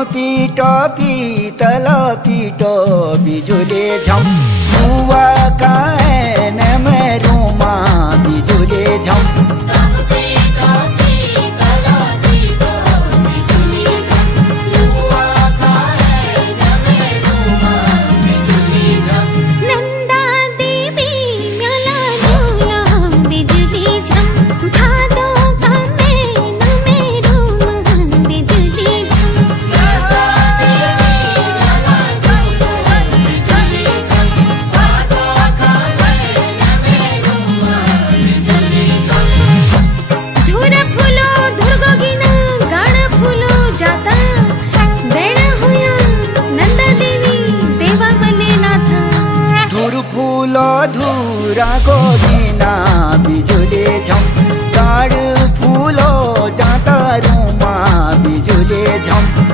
झम पीट पीतल पीट बिजुले झम बुआ कान में रूमा बिजुले झम धुरा गोगिना बिजुले झम गाड फुलो जाता रूमा बिजुले झम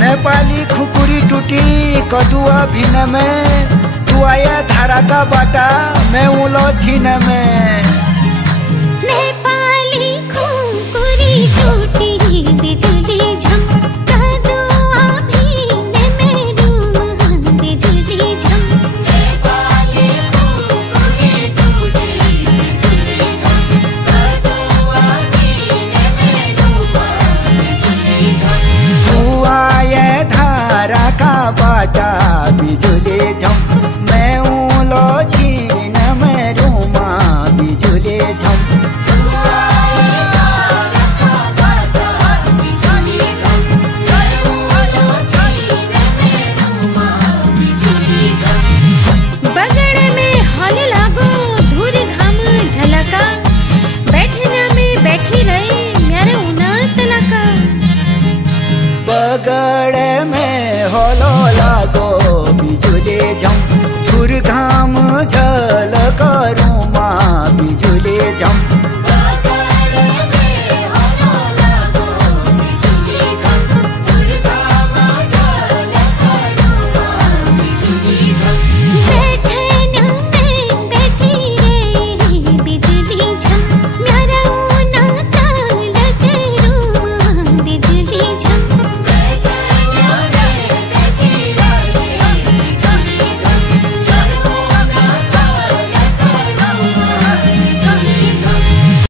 नेपाली खुकुरी टूटी कदुआ भिन में तू आया धारा का बाटा मैं उलो छीन में